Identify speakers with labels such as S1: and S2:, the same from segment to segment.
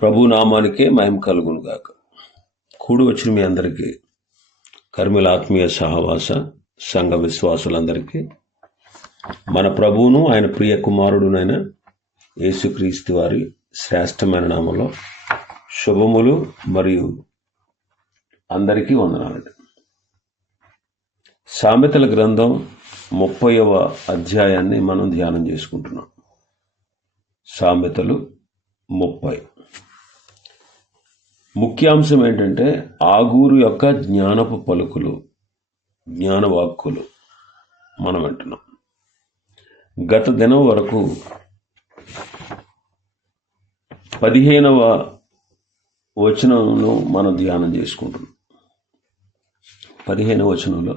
S1: ప్రభు నామానికే మహిమ కలుగును గాక. కూడి వచ్చిన మీ అందరికీ కర్మిల ఆత్మీయ సహవాస సంఘ విశ్వాసులందరికీ మన ప్రభువును ఆయన ప్రియ కుమారుడునైన యేసుక్రీస్తు వారి శ్రేష్టమైన నామంలో శుభములు మరియు అందరికీ వందనాలండి సామెతల గ్రంథం ముప్పైవ అధ్యాయాన్ని మనం ధ్యానం చేసుకుంటున్నాం. సామెతలు ముప్పై. ముఖ్యాంశం ఏంటంటే ఆగూరు యొక్క జ్ఞానపు పలుకులు జ్ఞానవాక్కులు మనం అంటున్నాం గత దినం వరకు పదిహేనవ వచనంను మనం ధ్యానం చేసుకుంటున్నాం. పదిహేనవ వచనంలో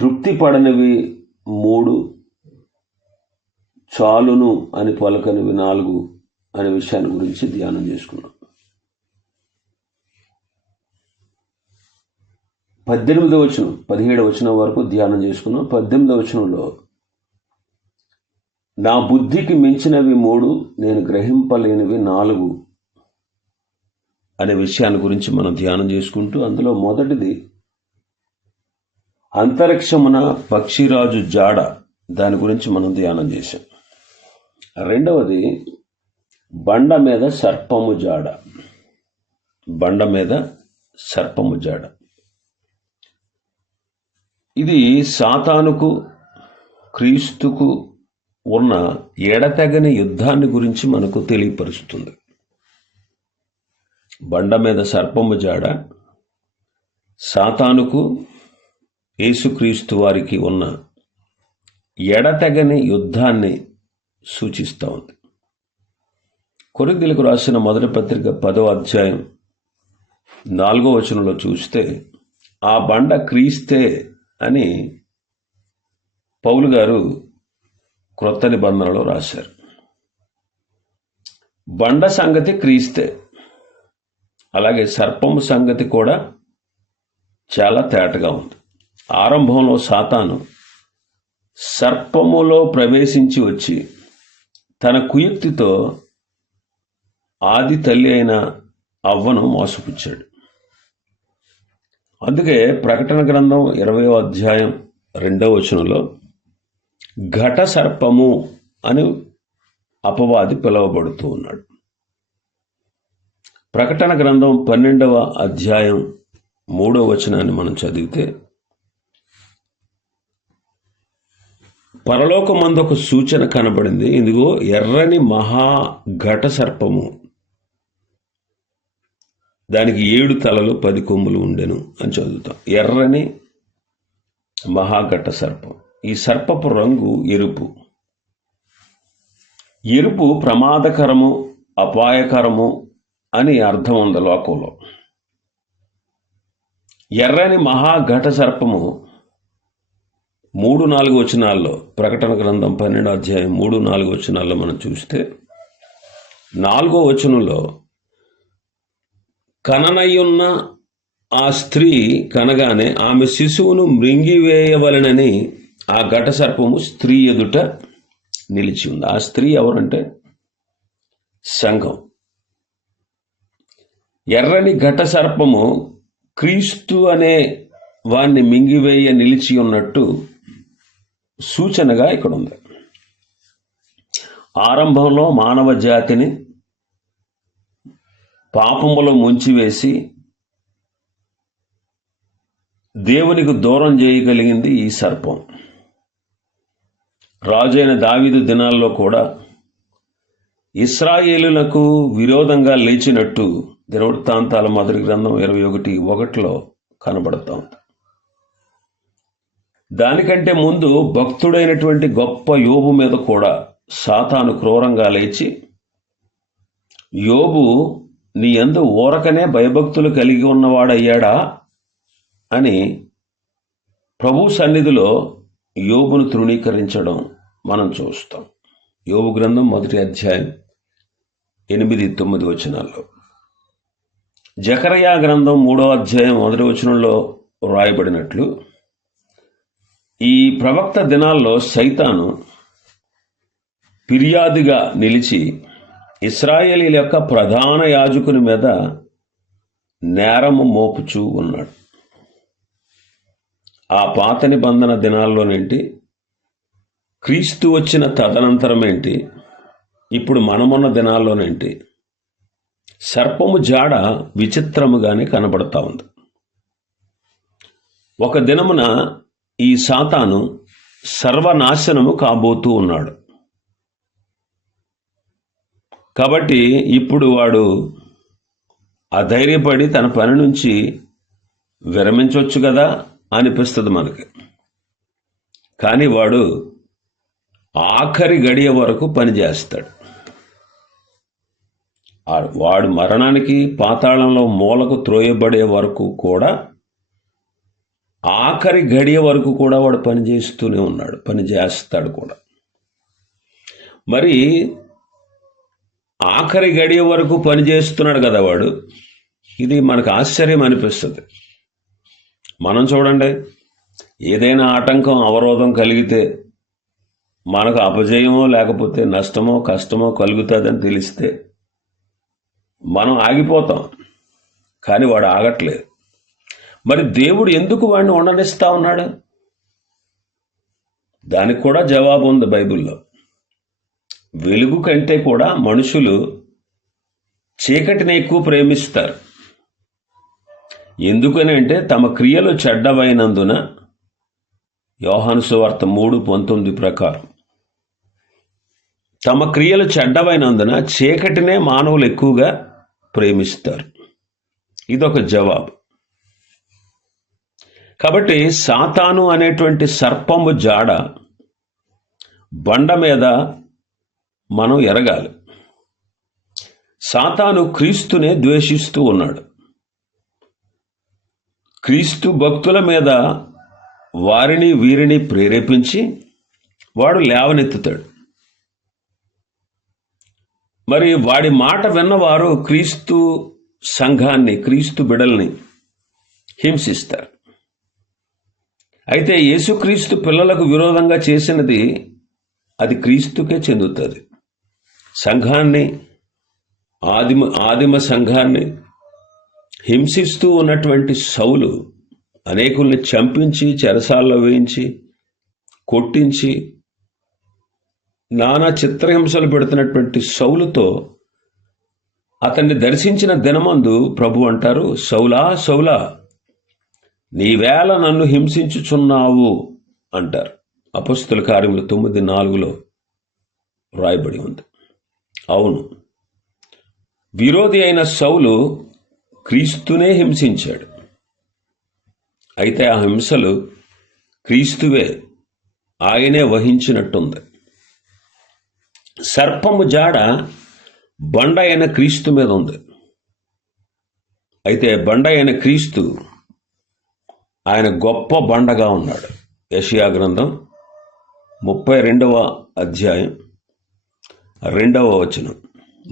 S1: తృప్తి పడనివి మూడు చాలును అని పలకనివి నాలుగు అనే విషయాన్ని గురించి ధ్యానం చేసుకున్నాం పద్దెనిమిదవ వచనం పదిహేడవ వచనం వరకు ధ్యానం చేసుకున్నాం పద్దెనిమిదవ వచనంలో నా బుద్ధికి మించినవి మూడు నేను గ్రహింపలేనివి నాలుగు అనే విషయాన్ని గురించి మనం ధ్యానం చేసుకుంటూ అందులో మొదటిది అంతరిక్షమున పక్షిరాజు జాడ దాని గురించి మనం ధ్యానం చేశాం. రెండవది బండ మీద సర్పము జాడ. బండ మీద సర్పము జాడ. ఇది సాతానుకు క్రీస్తుకు ఉన్న ఎడతెగని యుద్ధాన్ని గురించి మనకు తెలియపరుస్తుంది. బండ మీద సర్పము జాడ సాతానుకు యేసుక్రీస్తు వారికి ఉన్న ఎడతెగని యుద్ధాన్ని సూచిస్తూ ఉంది. కొరిందులకు రాసిన మొదటి పత్రిక పదో అధ్యాయం నాలుగో వచనంలో చూస్తే ఆ బండ క్రీస్తే అని పౌలు గారు క్రొత్త నిబంధనలో రాశారు. బండ సంగతి క్రీస్తే. అలాగే సర్పము సంగతి కూడా చాలా తేటగా ఉంది. ఆరంభంలో సాతాను సర్పములో ప్రవేశించి వచ్చి తన కుయుక్తితో ఆది తల్లి అయిన అవ్వను మోసపుచ్చాడు. అందుకే ప్రకటన గ్రంథం ఇరవయో అధ్యాయం రెండవ వచనంలో ఘట సర్పము అని అపవాది పిలువబడుతూ ఉన్నాడు. ప్రకటన గ్రంథం పన్నెండవ అధ్యాయం మూడవ వచనాన్ని మనం చదివితే పరలోకమందు ఒక సూచన కనబడింది. ఇదిగో ఎర్రని మహా ఘట సర్పము దానికి ఏడు తలలు పది కొమ్ములు ఉండెను అని చదువుతాం. ఎర్రని మహాఘట సర్పం. ఈ సర్పపు రంగు ఎరుపు. ఎరుపు ప్రమాదకరము అపాయకరము అని అర్థం ఉంది లోకంలో. ఎర్రని మహాఘట సర్పము మూడు నాలుగు వచనాల్లో ప్రకటన గ్రంథం పన్నెండు అధ్యాయం మూడు నాలుగు వచనాల్లో మనం చూస్తే నాలుగో వచనంలో కననయ్యున్న ఆ స్త్రీ కనగానే ఆమె శిశువును మృంగివేయవలనని ఆ ఘట సర్పము స్త్రీ ఎదుట నిలిచి ఉంది. ఆ స్త్రీ ఎవరంటే? సంఘం. ఎర్రని ఘట సర్పము క్రీస్తు అనే వాణ్ణి మింగివేయ నిలిచి ఉన్నట్టు సూచనగా ఇక్కడ ఉంది ఆరంభంలో మానవ జాతిని పాపములో ముంచివేసి దేవునికి దూరం చేయగలిగింది ఈ సర్పం. రాజైన దావిదు దినాల్లో కూడా ఇస్రాయేలులకు విరోధంగా లేచినట్టు దినవృత్తాంతాల మొదటి గ్రంథం ఇరవై ఒకటి ఒకటిలో కనబడతా ఉంది. దానికంటే ముందు భక్తుడైనటువంటి గొప్ప యోబు మీద కూడా సాతాను క్రూరంగా లేచి యోబు నీ ఎందు ఊరకనే భయభక్తులు కలిగి ఉన్నవాడయ్యాడా? అని ప్రభు సన్నిధిలో యోగును తృణీకరించడం మనం చూస్తాం. యోగు గ్రంథం మొదటి అధ్యాయం ఎనిమిది తొమ్మిది వచనాల్లో. జకరయా గ్రంథం మూడో అధ్యాయం మొదటి వచనంలో వ్రాయబడినట్లు ఈ ప్రవక్త దినాల్లో సైతాను ఫిర్యాదుగా నిలిచి ఇస్రాయేలీల యొక్క ప్రధాన యాజకుని మీద నేరము మోపుచూ ఉన్నాడు. ఆ పాత నిబంధన దినాల్లోనేంటి క్రీస్తు వచ్చిన తదనంతరం ఏంటి? ఇప్పుడు మనమున్న దినాల్లోనేంటి సర్పము జాడ విచిత్రముగానే కనబడతా ఉంది. ఒక దినమున ఈ సాతాను సర్వనాశనము కాబోతూ ఉన్నాడు. కాబట్టి ఇప్పుడు వాడు అధైర్యపడి తన పని నుంచి విరమించవచ్చు కదా అనిపిస్తుంది మనకి. కానీ వాడు ఆఖరి గడియ వరకు పనిచేస్తాడు వాడు మరణానికి పాతాళంలో మూలకు త్రోయబడే వరకు కూడా ఆఖరి గడియ వరకు కూడా వాడు పని చేస్తూనే ఉన్నాడు పని చేస్తాడు కూడా. మరి ఆఖరి గడియ వరకు పని చేస్తున్నాడు కదా వాడు. ఇది మనకు ఆశ్చర్యం అనిపిస్తుంది. మనం చూడండి ఏదైనా ఆటంకం అవరోధం కలిగితే మనకు అపజయమో లేకపోతే నష్టమో కష్టమో కలుగుతుందని తెలిస్తే మనం ఆగిపోతాం. కానీ వాడు ఆగట్లేదు. మరి దేవుడు ఎందుకు వాడిని ఉండనిస్తా ఉన్నాడు? దానికి కూడా జవాబు ఉంది బైబిల్లో. వెలుగు కంటే కూడా మనుషులు చీకటిని ఎక్కువ ప్రేమిస్తారు. ఎందుకని అంటే తమ క్రియలు చెడ్డవైనందున యోహాను సువార్త మూడు పంతొమ్మిది ప్రకారం. తమ క్రియలు చెడ్డవైనందున చీకటినే మానవులు ఎక్కువగా ప్రేమిస్తారు. ఇదొక జవాబు. కాబట్టి సాతాను అనేటువంటి సర్పము జాడ బండ మీద మనం ఎరగాలి. సాతాను క్రీస్తునే ద్వేషిస్తూ ఉన్నాడు. క్రీస్తు భక్తుల మీద వారిని వీరిని ప్రేరేపించి వాడు లేవనెత్తుతాడు. మరి వాడి మాట విన్నవారు క్రీస్తు సంఘాన్ని క్రీస్తు బిడల్ని హింసిస్తారు. అయితే యేసుక్రీస్తు పిల్లలకు విరోధంగా చేసినది అది క్రీస్తుకే చెందుతుంది. సంఘాన్ని ఆదిమ ఆదిమ సంఘాన్ని హింసిస్తూ ఉన్నటువంటి సౌలు అనేకుల్ని చంపించి చెరసాల్లో వేయించి కొట్టించి నానా చిత్రహింసలు పెడుతున్నటువంటి సౌలుతో అతన్ని దర్శించిన దినమందు ప్రభు అంటారు సౌలా సౌలా నీవేళ నన్ను హింసించుచున్నావు అంటారు. అపస్తుల కార్యములు తొమ్మిది నాలుగులో రాయబడి ఉంది. అవును. విరోధి అయిన సౌలు క్రీస్తునే హింసించాడు. అయితే ఆ హింసలు క్రీస్తువే ఆయనే వహించినట్టుంది. సర్పము జాడ బండ అయిన క్రీస్తు మీద ఉంది అయితే బండ అయిన క్రీస్తు ఆయన గొప్ప బండగా ఉన్నాడు. యషియా గ్రంథం ముప్పై రెండవ అధ్యాయం రెండవ వచనం.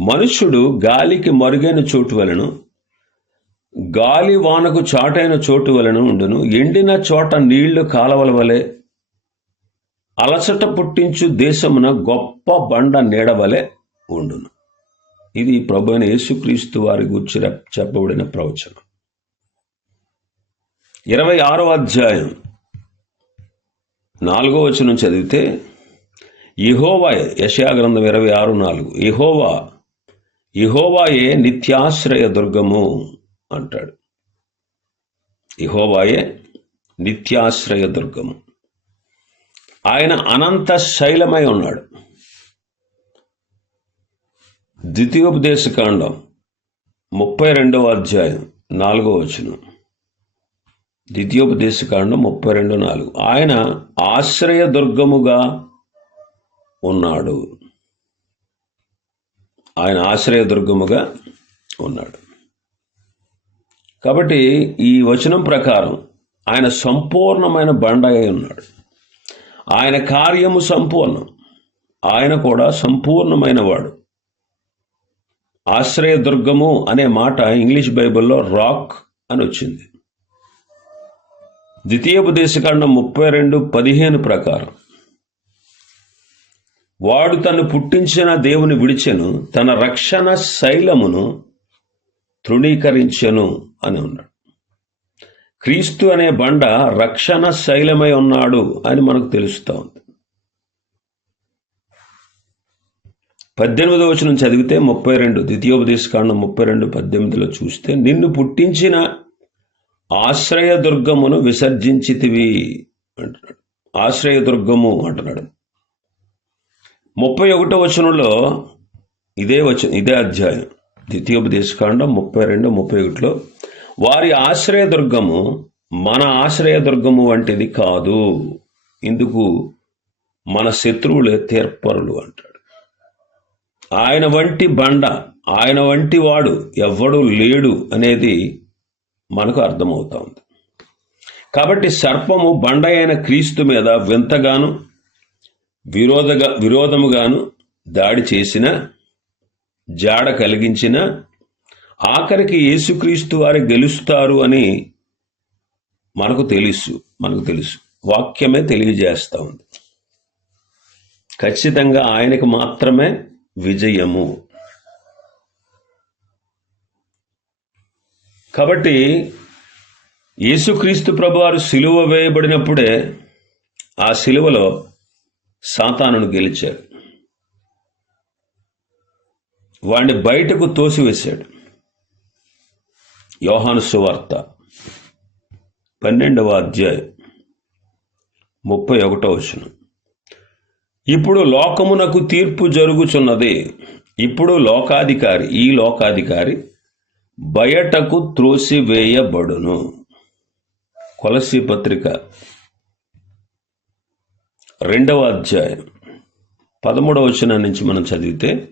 S1: మనుష్యుడు గాలికి మరుగైన చోటు వలను గాలి వానకు చాటైన చోటు వలన ఉండును. ఎండిన చోట నీళ్ళు కాలవల వలె అలసట పుట్టించు దేశమున గొప్ప బండ నీడవలె ఉండును. ఇది ప్రభు అయిన యేసుక్రీస్తు వారి గురించి చెప్పబడిన ప్రవచనం. ఇరవై ఆరో అధ్యాయం. నాలుగో వచనం చదివితే ఇహోవా యశా గ్రంథం ఇరవై ఆరు నాలుగు. ఇహోవా ఇహోవాయే నిత్యాశ్రయ దుర్గము అంటాడు. ఇహోవాయే నిత్యాశ్రయ దుర్గము. ఆయన అనంత శైలమై ఉన్నాడు. ద్వితీయోపదేశకాండం ముప్పై రెండవ అధ్యాయం నాలుగో వచనం. ద్వితీయోపదేశకాండం ముప్పై రెండు నాలుగు. ఆయన ఆశ్రయ దుర్గముగా ఉన్నాడు. ఆయన ఆశ్రయదుర్గముగా ఉన్నాడు. కాబట్టి ఈ వచనం ప్రకారం ఆయన సంపూర్ణమైన బండ అయి ఉన్నాడు. ఆయన కార్యము సంపూర్ణం. ఆయన కూడా సంపూర్ణమైన వాడు. ఆశ్రయదుర్గము అనే మాట ఇంగ్లీష్ బైబిల్లో రాక్ అని వచ్చింది. ద్వితీయోపదేశకాండం ముప్పై రెండు పదిహేను ప్రకారం వాడు తను పుట్టించిన దేవుని విడిచెను తన రక్షణ శైలమును తృణీకరించెను అని ఉన్నాడు. క్రీస్తు అనే బండ రక్షణ శైలమై ఉన్నాడు అని మనకు తెలుస్తూ ఉంది. పద్దెనిమిదో వచనం చదివితే ముప్పై రెండు ద్వితీయోపదేశకాండం ముప్పై రెండు పద్దెనిమిదిలో చూస్తే నిన్ను పుట్టించిన ఆశ్రయదుర్గమును విసర్జించితివి అంటున్నాడు. ఆశ్రయదుర్గము అంటున్నాడు. ముప్పై ఒకటో వచనంలో ఇదే వచనం ఇదే అధ్యాయం. ద్వితీయోపదేశకాండం ముప్పై రెండు ముప్పై ఒకటిలో వారి ఆశ్రయదుర్గము మన ఆశ్రయదుర్గము వంటిది కాదు. ఇందుకు మన శత్రువులే తీర్పరులు అంటాడు. ఆయన వంటి బండ ఆయన వంటి వాడు ఎవ్వడు లేడు అనేది మనకు అర్థమవుతా ఉంది. కాబట్టి సర్పము బండ అయిన క్రీస్తు మీద వింతగాను విరోధగా విరోధముగాను దాడి చేసిన జాడ కలిగించిన ఆఖరికి యేసుక్రీస్తు వారి గెలుస్తారు అని మనకు తెలుసు మనకు తెలుసు. వాక్యమే తెలియజేస్తూ ఉంది. ఖచ్చితంగా ఆయనకు మాత్రమే విజయము. కాబట్టి యేసుక్రీస్తు ప్రభువారు సిలువ వేయబడినప్పుడే ఆ సిలువలో సాతానును గెలిచాడు. వాడిని బయటకు తోసివేశాడు. యోహాను సువార్త పన్నెండవ అధ్యాయం ముప్పై ఒకటో వచనం. ఇప్పుడు లోకమునకు తీర్పు జరుగుచున్నది. ఇప్పుడు లోకాధికారి ఈ లోకాధికారి బయటకు త్రోసివేయబడును. కొలసి పత్రిక రెండవ అధ్యాయం. పదమూడవ వచనం నుంచి మనం చదివితే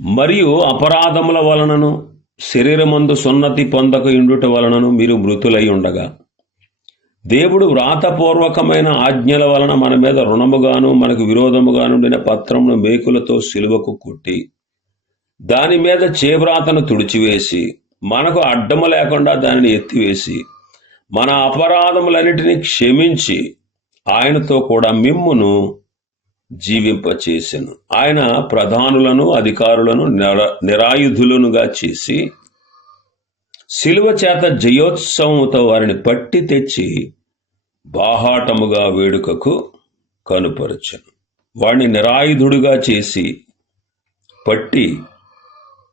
S1: మరియు అపరాధముల వలనను శరీరమందు సున్నతి పొందక ఇండుట వలనను మీరు మృతులై ఉండగా దేవుడు వ్రాతపూర్వకమైన ఆజ్ఞల వలన మన మీద రుణముగాను మనకు విరోధముగా ఉండిన పత్రమును మేకులతో సిలువకు కొట్టి దాని మీద చేవ్రాతను తుడిచివేసి మనకు అడ్డము లేకుండా దానిని ఎత్తివేసి మన అపరాధములన్నిటినీ క్షమించి ఆయనతో కూడా మిమ్మును జీవింపచేసెను. ఆయన ప్రధానులను అధికారులను నిర నిరాయుధులనుగా చేసి శిలువ చేత జయోత్సవముతో వారిని పట్టి తెచ్చి బాహాటముగా వేడుకకు కనుపరచను. వాడిని నిరాయుధుడుగా చేసి పట్టి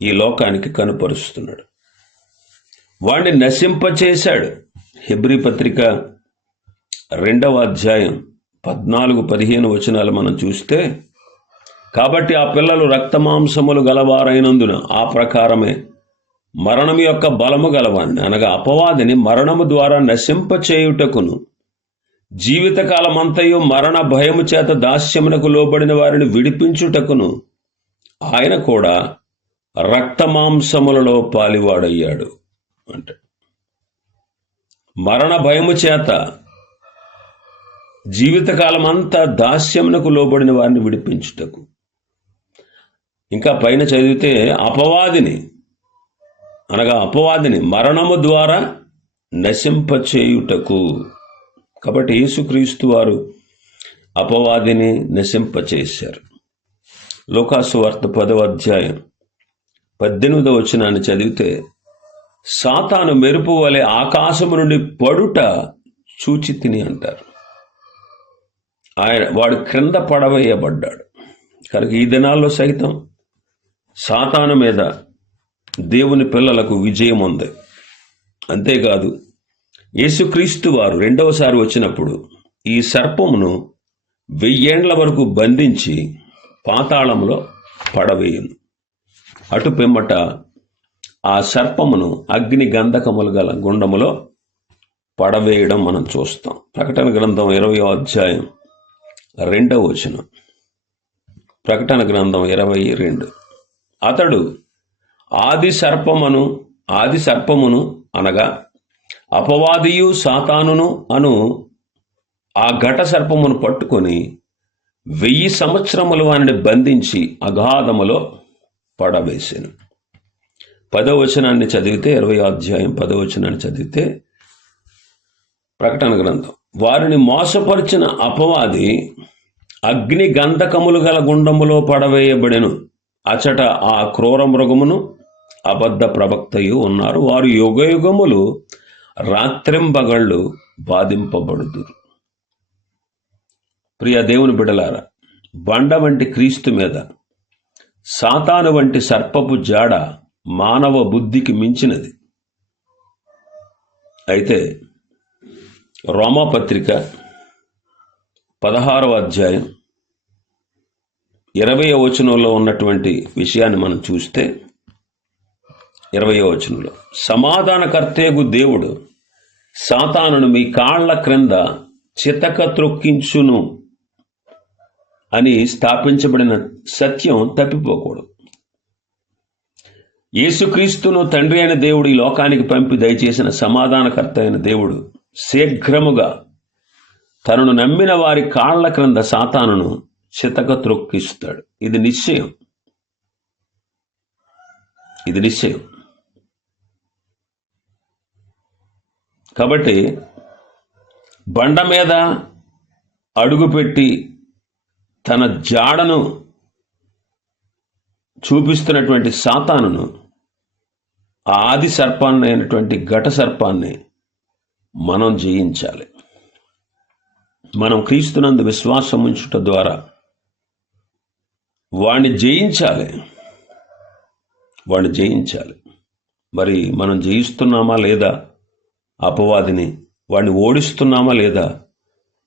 S1: ఈ లోకానికి కనుపరుస్తున్నాడు. వాడిని నశింపచేశాడు. హెబ్రి పత్రిక రెండవ అధ్యాయం పద్నాలుగు పదిహేను వచనాలు మనం చూస్తే కాబట్టి ఆ పిల్లలు రక్తమాంసములు గలవారైనందున ఆ ప్రకారమే మరణం యొక్క బలము గలవాన్ని అనగా అపవాదిని మరణము ద్వారా నశింపచేయుటకును. జీవితకాలమంతయు మరణ భయము చేత దాస్యమునకు లోబడిన వారిని విడిపించుటకును. ఆయన కూడా రక్తమాంసములలో పాలివాడయ్యాడు. అంటే మరణ భయము చేత జీవితకాలం అంతా దాస్యమునకు లోబడిన వారిని విడిపించుటకు. ఇంకా పైన చదివితే అపవాదిని అనగా అపవాదిని మరణము ద్వారా నశింపచేయుటకు. కాబట్టి యేసుక్రీస్తు వారు అపవాదిని నశింపచేశారు. లోకాసు వార్త పదవ అధ్యాయం పద్దెనిమిదవ వచనాన్ని చదివితే సాతాను మెరుపు వలె ఆకాశము నుండి పడుట చూచి తిని అంటారు. ఆయన వాడు క్రింద పడవేయబడ్డాడు. కనుక ఈ దినాల్లో సైతం సాతాను మీద దేవుని పిల్లలకు విజయం ఉంది. అంతేకాదు యేసుక్రీస్తు వారు రెండవసారి వచ్చినప్పుడు ఈ సర్పమును వెయ్యేండ్ల వరకు బంధించి పాతాళంలో పడవేయను. అటు పిమ్మట ఆ సర్పమును అగ్ని గంధకములు గల గుండములో పడవేయడం మనం చూస్తాం. ప్రకటన గ్రంథం ఇరవై అధ్యాయం రెండవ వచనం. ప్రకటన గ్రంథం ఇరవై రెండు. అతడు ఆది సర్పమును ఆది సర్పమును అనగా అపవాదియు సాతానును అను ఆ ఘట సర్పమును పట్టుకొని వెయ్యి సంవత్సరములు వారిని బంధించి అగాధములో పడవేశాను పదవచనాన్ని చదివితే ఇరవై అధ్యాయం పదవచనాన్ని చదివితే ప్రకటన గ్రంథం. వారిని మోసపరిచిన అపవాది అగ్ని గంధకములు గల గుండములో పడవేయబడెను. అచట ఆ క్రూర మృగమును అబద్ధ ప్రవక్తయు ఉన్నారు. వారు యుగయుగములు రాత్రింబగళ్ళు బాధింపబడుదురు ప్రియ దేవుని బిడలారా బండ వంటి క్రీస్తు మీద సాతాను వంటి సర్పపు జాడ మానవ బుద్ధికి మించినది. అయితే రోమాపత్రిక పదహారవ అధ్యాయం ఇరవై వచనంలో ఉన్నటువంటి విషయాన్ని మనం చూస్తే ఇరవై వచనంలో సమాధానకర్తేగు దేవుడు సాతానును మీ కాళ్ళ క్రింద చితక త్రొక్కించును అని స్థాపించబడిన సత్యం తప్పిపోకూడదు. యేసుక్రీస్తును తండ్రి అయిన దేవుడు ఈ లోకానికి పంపి దయచేసిన సమాధానకర్త అయిన దేవుడు శీఘ్రముగా తనను నమ్మిన వారి కాళ్ళ క్రింద సాతానును చితక త్రొక్కిస్తాడు ఇది నిశ్చయం. ఇది నిశ్చయం. కాబట్టి బండ మీద అడుగుపెట్టి తన జాడను చూపిస్తున్నటువంటి సాతానును ఆది సర్పాన్ని అయినటువంటి ఘట సర్పాన్ని మనం జయించాలి. మనం క్రీస్తునందు విశ్వాసం ఉంచుట ద్వారా వాణ్ణి జయించాలి. వాణ్ణి జయించాలి. మరి మనం జయిస్తున్నామా లేదా? అపవాదిని వాడిని ఓడిస్తున్నామా లేదా?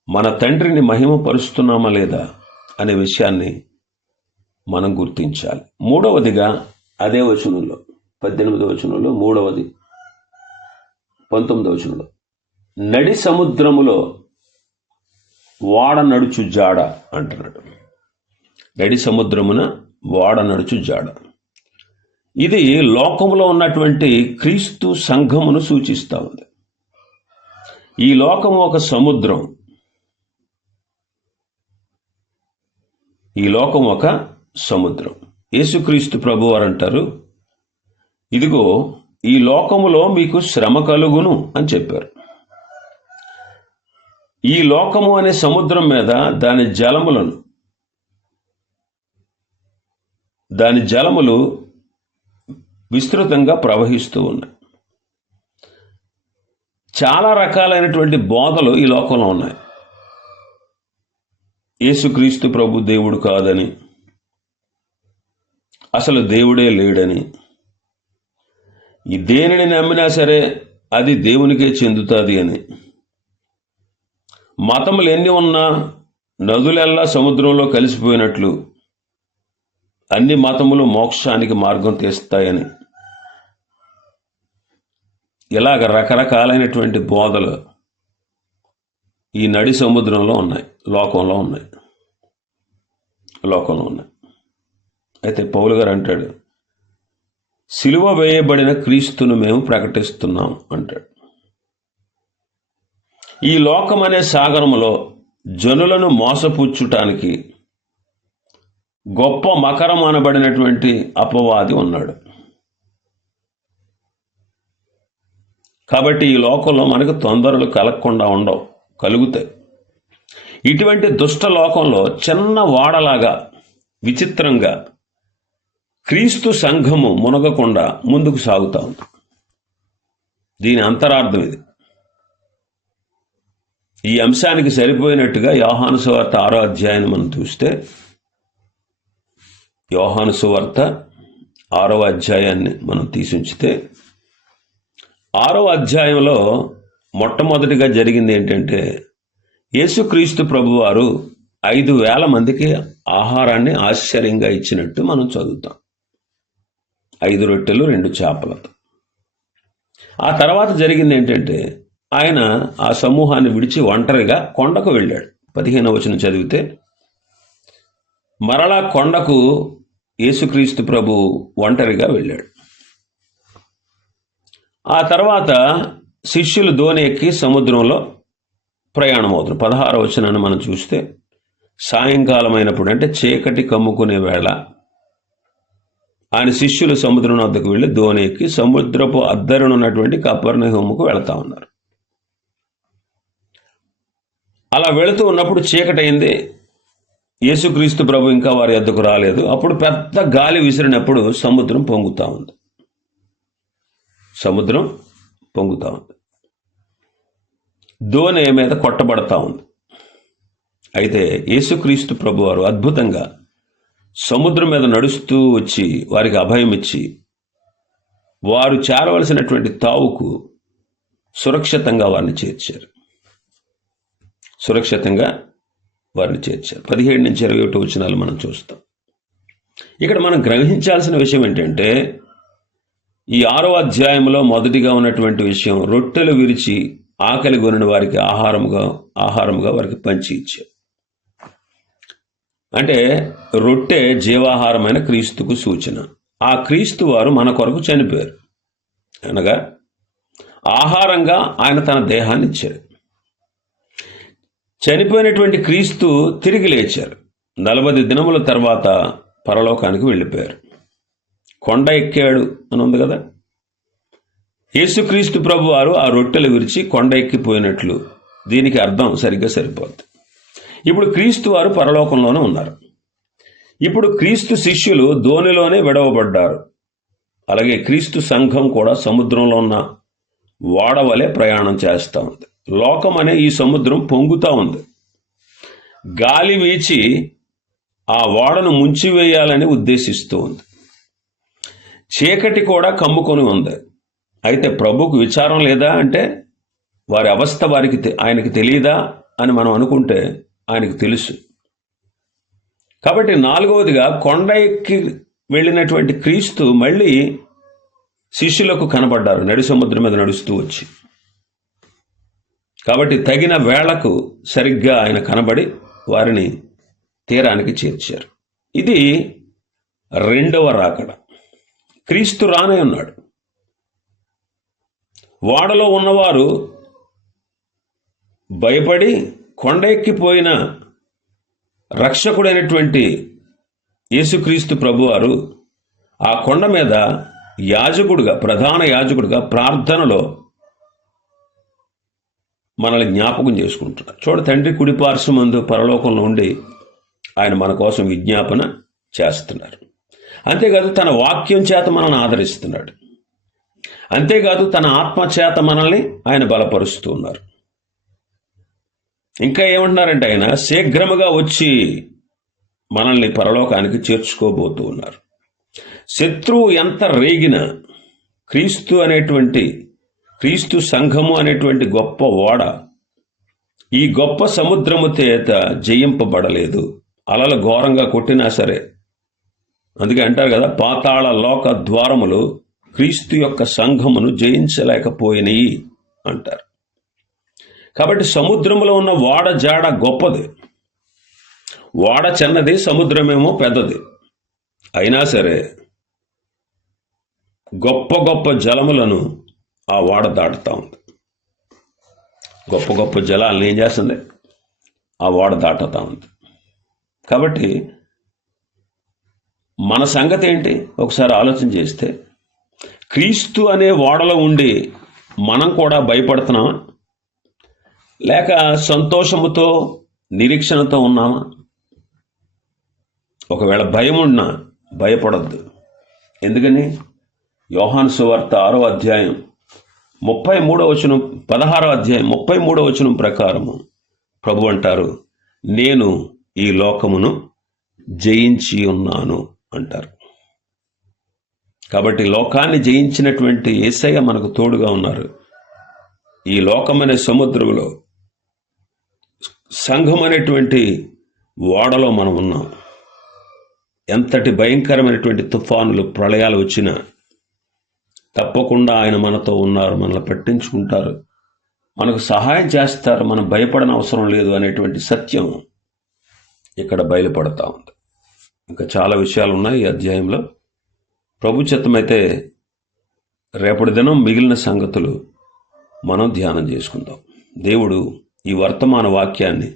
S1: మన తండ్రిని మహిమపరుస్తున్నామా లేదా? అనే విషయాన్ని మనం గుర్తించాలి. మూడవదిగా అదే వచనంలో పద్దెనిమిదవ వచనంలో మూడవది పంతొమ్మిదవ వచనంలో. నడి సముద్రములో వాడ నడుచు జాడ అంటున్నాడు. నడి సముద్రమున వాడ నడుచు జాడ. ఇది లోకములో ఉన్నటువంటి క్రీస్తు సంఘమును సూచిస్తూ ఉంది. ఈ లోకము ఒక సముద్రం. ఈ లోకం ఒక సముద్రం. యేసుక్రీస్తు ప్రభు వారు అంటారు ఇదిగో ఈ లోకములో మీకు శ్రమ కలుగును అని చెప్పారు. ఈ లోకము అనే సముద్రం మీద దాని జలములను దాని జలములు విస్తృతంగా ప్రవహిస్తూ ఉన్నాయి. చాలా రకాలైనటువంటి బోధలు ఈ లోకంలో ఉన్నాయి. యేసుక్రీస్తు ప్రభు దేవుడు కాదని అసలు దేవుడే లేడని ఈ దేనిని నమ్మినా సరే అది దేవునికే చెందుతుంది అని మతములు ఎన్ని ఉన్నా నదులెల్లా సముద్రంలో కలిసిపోయినట్లు అన్ని మతములు మోక్షానికి మార్గం తీస్తాయని. ఇలాగ రకరకాలైనటువంటి బోధలు ఈ నడి సముద్రంలో ఉన్నాయి లోకంలో ఉన్నాయి. లోకంలో ఉన్నాయి. అయితే పౌలు గారు అంటాడు సిలువ వేయబడిన క్రీస్తును మేము ప్రకటిస్తున్నాం అంటాడు. ఈ లోకం అనే సాగరములో జనులను మోసపుచ్చుటానికి గొప్ప మకరం అనబడినటువంటి అపవాది ఉన్నాడు. కాబట్టి ఈ లోకంలో మనకు తొందరలు కలగకుండా ఉండవు కలుగుతాయి. ఇటువంటి దుష్ట లోకంలో చిన్న వాడలాగా విచిత్రంగా క్రీస్తు సంఘము మునగకుండా ముందుకు సాగుతా ఉంది. దీని అంతరార్థం ఇది. ఈ అంశానికి సరిపోయినట్టుగా యోహాను సువార్త ఆరో అధ్యాయాన్ని మనం చూస్తే యోహాను సువార్త ఆరో అధ్యాయాన్ని మనం తీసుంచితే ఆరవ అధ్యాయంలో మొట్టమొదటిగా జరిగింది ఏంటంటే యేసుక్రీస్తు ప్రభువారు ఐదు వేల మందికి ఆహారాన్ని ఆశ్చర్యంగా ఇచ్చినట్టు మనం చదువుతాం. ఐదు రొట్టెలు రెండు చేపలతో. ఆ తర్వాత జరిగింది ఏంటంటే ఆయన ఆ సమూహాన్ని విడిచి ఒంటరిగా కొండకు వెళ్ళాడు. పదిహేను వచనం చదివితే మరలా కొండకు యేసుక్రీస్తు ప్రభు ఒంటరిగా వెళ్ళాడు. ఆ తర్వాత శిష్యులు దోణి ఎక్కి సముద్రంలో ప్రయాణం అవుతున్నారు పదహారు వచనాన్ని మనం చూస్తే సాయంకాలం అయినప్పుడు అంటే చీకటి కమ్ముకునే వేళ ఆయన శిష్యులు సముద్రం వద్దకు వెళ్ళి దోణి ఎక్కి సముద్రపు అద్దరునున్నటువంటి కపర్ణహోముకు వెళ్తా ఉన్నారు అలా వెళుతూ ఉన్నప్పుడు చీకటైంది. యేసుక్రీస్తు ప్రభు ఇంకా వారి ఎద్దకు రాలేదు. అప్పుడు పెద్ద గాలి విసిరినప్పుడు సముద్రం పొంగుతూ ఉంది. సముద్రం పొంగుతూ ఉంది. దోణి మీద కొట్టబడతా ఉంది. అయితే యేసుక్రీస్తు ప్రభు వారు అద్భుతంగా సముద్రం మీద నడుస్తూ వచ్చి వారికి అభయం ఇచ్చి వారు చేరవలసినటువంటి తావుకు సురక్షితంగా వారిని చేర్చారు. సురక్షితంగా వారిని చేర్చారు. పదిహేడు నుంచి ఇరవై ఒకటి వచనాలు మనం చూస్తాం. ఇక్కడ మనం గ్రహించాల్సిన విషయం ఏంటంటే ఈ ఆరో అధ్యాయంలో మొదటిగా ఉన్నటువంటి విషయం రొట్టెలు విరిచి ఆకలి కొనిన వారికి ఆహారముగా ఆహారముగా వారికి పంచి ఇచ్చారు. అంటే రొట్టె జీవాహారమైన క్రీస్తుకు సూచన. ఆ క్రీస్తు వారు మన కొరకు చనిపోయారు. అనగా ఆహారంగా ఆయన తన దేహాన్ని ఇచ్చారు. చనిపోయినటువంటి క్రీస్తు తిరిగి లేచారు. నలభై దినముల తర్వాత పరలోకానికి వెళ్ళిపోయారు. కొండ ఎక్కాడు అని ఉంది కదా? యేసుక్రీస్తు ప్రభు వారు ఆ రొట్టెలు విరిచి కొండ ఎక్కిపోయినట్లు దీనికి అర్థం సరిగ్గా సరిపోద్ది. ఇప్పుడు క్రీస్తు వారు పరలోకంలోనే ఉన్నారు. ఇప్పుడు క్రీస్తు శిష్యులు ధోనిలోనే విడవబడ్డారు. అలాగే క్రీస్తు సంఘం కూడా సముద్రంలో ఉన్న వాడవలే ప్రయాణం చేస్తూ ఉంది. లోకం అనే ఈ సముద్రం పొంగుతూ ఉంది. గాలి వీచి ఆ ఓడను ముంచివేయాలని ఉద్దేశిస్తూ ఉంది. చీకటి కూడా కమ్ముకొని ఉంది. అయితే ప్రభుకు విచారం లేదా అంటే వారి అవస్థ వారికి తె- ఆయనకి తెలియదా అని మనం అనుకుంటే ఆయనకు తెలుసు. కాబట్టి నాలుగవదిగా కొండ ఎక్కి వెళ్ళినటువంటి క్రీస్తు మళ్ళీ శిష్యులకు కనబడ్డారు. నడి సముద్రం మీద నడుస్తూ వచ్చి. కాబట్టి తగిన వేళకు సరిగ్గా ఆయన కనబడి వారిని తీరానికి చేర్చారు. ఇది రెండవ రాకడ. క్రీస్తు రానే ఉన్నాడు. వాడలో ఉన్నవారు భయపడి కొండ ఎక్కిపోయిన రక్షకుడైనటువంటి యేసుక్రీస్తు ప్రభువారు ఆ కొండ మీద యాజకుడుగా ప్రధాన యాజకుడుగా ప్రార్థనలో మనల్ని జ్ఞాపకం చేసుకుంటున్నారు చూడ తండ్రి కుడిపార్శ్వమందు పరలోకంలో ఉండి ఆయన మన కోసం విజ్ఞాపన చేస్తున్నారు అంతేకాదు తన వాక్యం చేత మనల్ని ఆదరిస్తున్నాడు. అంతేకాదు తన ఆత్మ చేత మనల్ని ఆయన బలపరుస్తూ ఉన్నారు. ఇంకా ఏమంటున్నారంటే ఆయన శీఘ్రముగా వచ్చి మనల్ని పరలోకానికి చేర్చుకోబోతూ ఉన్నారు. శత్రువు ఎంత రేగిన క్రీస్తు అనేటువంటి క్రీస్తు సంఘము అనేటువంటి గొప్ప ఓడ. ఈ గొప్ప సముద్రము చేత జయింపబడలేదు. అలలు ఘోరంగా కొట్టినా సరే. అందుకే అంటారు కదా పాతాళ లోక ద్వారములు క్రీస్తు యొక్క సంఘమును జయించలేకపోయినాయి అంటారు. కాబట్టి సముద్రంలో ఉన్న ఓడ జాడ గొప్పది. ఓడ చిన్నది సముద్రమేమో పెద్దది. అయినా సరే గొప్ప గొప్ప జలములను ఆ ఓడ దాటుతా ఉంది. గొప్ప గొప్ప జలాలను ఏం చేస్తుంది ఆ ఓడ దాటుతా ఉంది. కాబట్టి మన సంగతి ఏంటి? ఒకసారి ఆలోచన చేస్తే క్రీస్తు అనే ఓడలో ఉండి మనం కూడా భయపడుతున్నామా? లేక సంతోషముతో నిరీక్షణతో ఉన్నామా? ఒకవేళ భయం ఉన్నా భయపడద్దు. ఎందుకని? యోహాను సువార్త ఆరో అధ్యాయం ముప్పై మూడో వచనం పదహారో అధ్యాయం ముప్పై మూడో వచనం ప్రకారము ప్రభు అంటారు నేను ఈ లోకమును జయించి ఉన్నాను అంటారు. కాబట్టి లోకాన్ని జయించినటువంటి ఏసయ్య మనకు తోడుగా ఉన్నారు. ఈ లోకమనే సముద్రంలో సంఘం అనేటువంటి ఓడలో మనం ఉన్నాం. ఎంతటి భయంకరమైనటువంటి తుఫానులు ప్రళయాలు వచ్చినా తప్పకుండా ఆయన మనతో ఉన్నారు మనల్ని పట్టించుకుంటారు. మనకు సహాయం చేస్తారు మనం భయపడని అవసరం లేదు అనేటువంటి సత్యం ఇక్కడ బయలుపడతా ఉంది. ఇంకా చాలా విషయాలు ఉన్నాయి ఈ అధ్యాయంలో. ప్రభు చిత్తమైతే రేపటి దినం మిగిలిన సంగతులు మనం ధ్యానం చేసుకుందాం. దేవుడు ఈ వర్తమాన వాక్యాన్ని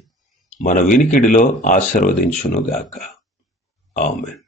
S1: మన వినికిడిలో ఆశీర్వదించునుగాక. ఆమెన్.